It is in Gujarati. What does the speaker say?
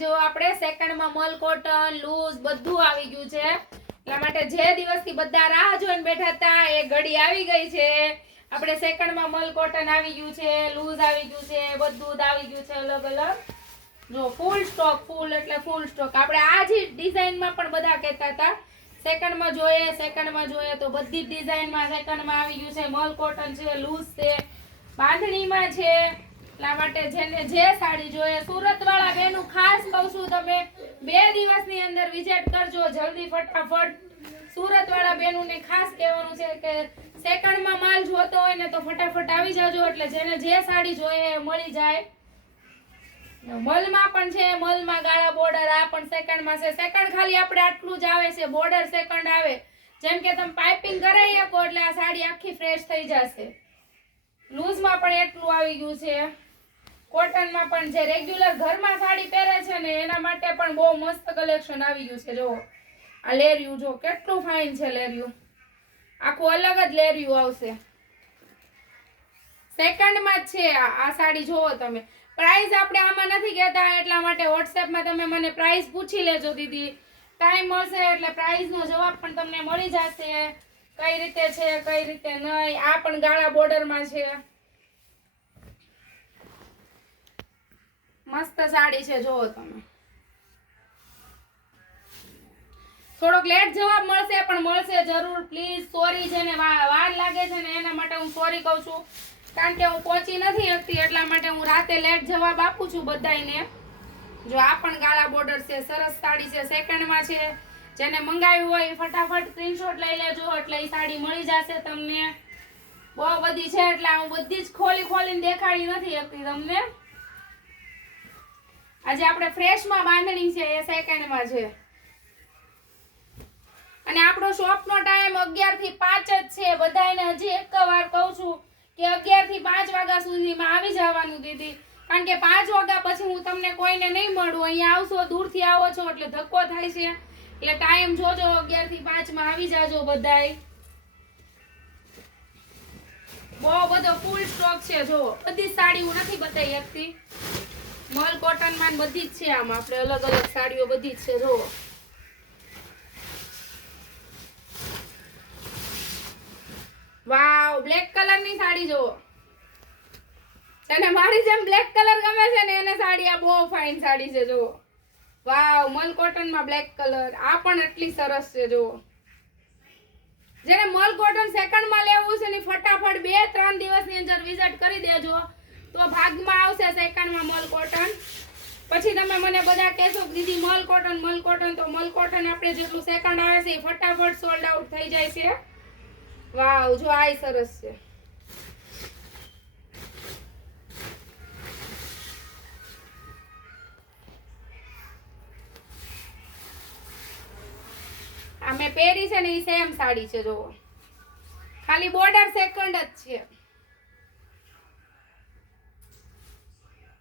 જો આપણે સેકન્ડમાં મલ કોટન લૂઝ બધું આવી ગયું છે એટલા માટે જે દિવસથી બધા રાહ જોઈને બેઠા હતા એ ઘડી આવી ગઈ છે આપણે સેકન્ડમાં મલ કોટન આવી ગયું છે લૂઝ આવી ગયું છે બધું આવી ગયું છે અલગ અલગ જો ફૂલ સ્ટોક ફૂલ એટલે ફૂલ સ્ટોક આપણે આ જ ડિઝાઇનમાં પણ બધા કહેતા હતા સેકન્ડમાં જોઈએ તો બધી ડિઝાઇનમાં સેકન્ડમાં આવી ગયું છે મલ કોટન છે લૂઝ છે બાંધણીમાં છે એટલા માટે જેને જે સાડી જોઈએ સુરત વાળા બેનું ખાસ કહું છું તમે 2 દિવસની અંદર વિઝિટ કરજો જલ્દી ફટાફટ સુરત વાળા બેનુને ખાસ કહેવાનું છે કે સેકન્ડમાં માલ જોતો હોય ને તો ફટાફટ આવી જાજો એટલે જેને જે સાડી જોઈએ મળી જાય મલમાં પણ છે મલમાં ગાળા બોર્ડર આ પણ સેકન્ડમાં છે સેકન્ડ ખાલી આપણે આટલું જ આવે છે બોર્ડર સેકન્ડ આવે જેમ કે તમે પાઇપિંગ કરાવી શકો એટલે આ સાડી આખી ફ્રેશ થઈ જશે લૂઝમાં પણ એટલું આવી ગયું છે કોટનમાં પણ જે રેગ્યુલર ઘરમાં સાડી પહેરે છે ને એના માટે પણ બહુ મસ્ત કલેક્શન આવી ગયું છે જો આ લેરિયું જો કેટલું ફાઇન છે લેરિયું આખું અલગ જ લેરિયું આવશે સેકન્ડમાં જ છે આ સાડી જોવો તમે પ્રાઇસ આપણે આમાં નથી કહેતા એટલા માટે વોટ્સએપમાં તમે મને પ્રાઇસ પૂછી લેજો દીદી ટાઈમ મળશે એટલે પ્રાઇસનો જવાબ પણ તમને મળી જશે કઈ રીતે છે કઈ રીતે નહીં આ પણ ગાળા બોર્ડરમાં છે મસ્ત સાડી છે જોવો તમે થોડોક લેટ જવાબ મળશે પણ મળશે જરૂર પ્લીઝ સોરી છે ને વાર લાગે છે ને એના માટે હું સોરી કહું છું કારણ કે હું પહોંચી નથી શકતી એટલા માટે હું રાતે લેટ જવાબ આપું છું બધાને જો આ પણ ગાળા બોર્ડર છે સરસ સાડી છે સેકન્ડમાં છે જેને મંગાવ્યું હોય ફટાફટ સ્ક્રીનશોટ લઈ લેજો એટલે એ સાડી મળી જશે તમને બહુ બધી છે એટલે હું બધી જ ખોલીને દેખાડી નથી શકતી તમને આજે આપણે ફ્રેશમાં બાંધણી છે એ સેકન્ડમાં છે અને આપણો શોપનો ટાઈમ 11 થી 5 જ છે બધાને હજી એક વાર કહું છું કે 11 થી 5 વાગ્યા સુધીમાં આવી જવાનું દીદી કારણ કે 5 વાગ્યા પછી હું તમને કોઈને નહીં મળું અહીંયા આવશો દૂરથી આવો છો એટલે ધક્કો થાય છે એટલે ટાઈમ જોજો 11 થી 5 માં આવી જાજો બધાય બહુ બધો ફૂલ સ્ટોક છે જો બધી સાડી હું નથી બતાવી શકતી મલ કોટન માં બધી જ છે આમાં આપણે અલગ અલગ સાડીઓ બધી જ છે જો વાવ બ્લેક કલર ની સાડી જો અને મારી જેમ બ્લેક કલર ગમે છે ને એને સાડી આ બહુ ફાઇન સાડી છે જો વાવ મલ કોટન માં બ્લેક કલર આ પણ એટલી સરસ છે જો જેને મલ કોટન સેકન્ડ માં લેવું છે ને ફટાફટ 2-3 દિવસની અંદર વિઝિટ કરી દેજો તો ભાગમાં આવશે સેકન્ડ માં મલ કોટન પછી તમે મને બધા કહેશો દીદી મલ કોટન તો મલ કોટન આપણે જેટલું સેકન્ડ આવે છે ફટાફટ સોલ્ડ આઉટ થઈ જાય છે વાવ જો આ સરસ છે આ મેં પહેરી છે ને એ સેમ સાડી છે જો ખાલી બોર્ડર સેકન્ડ જ છે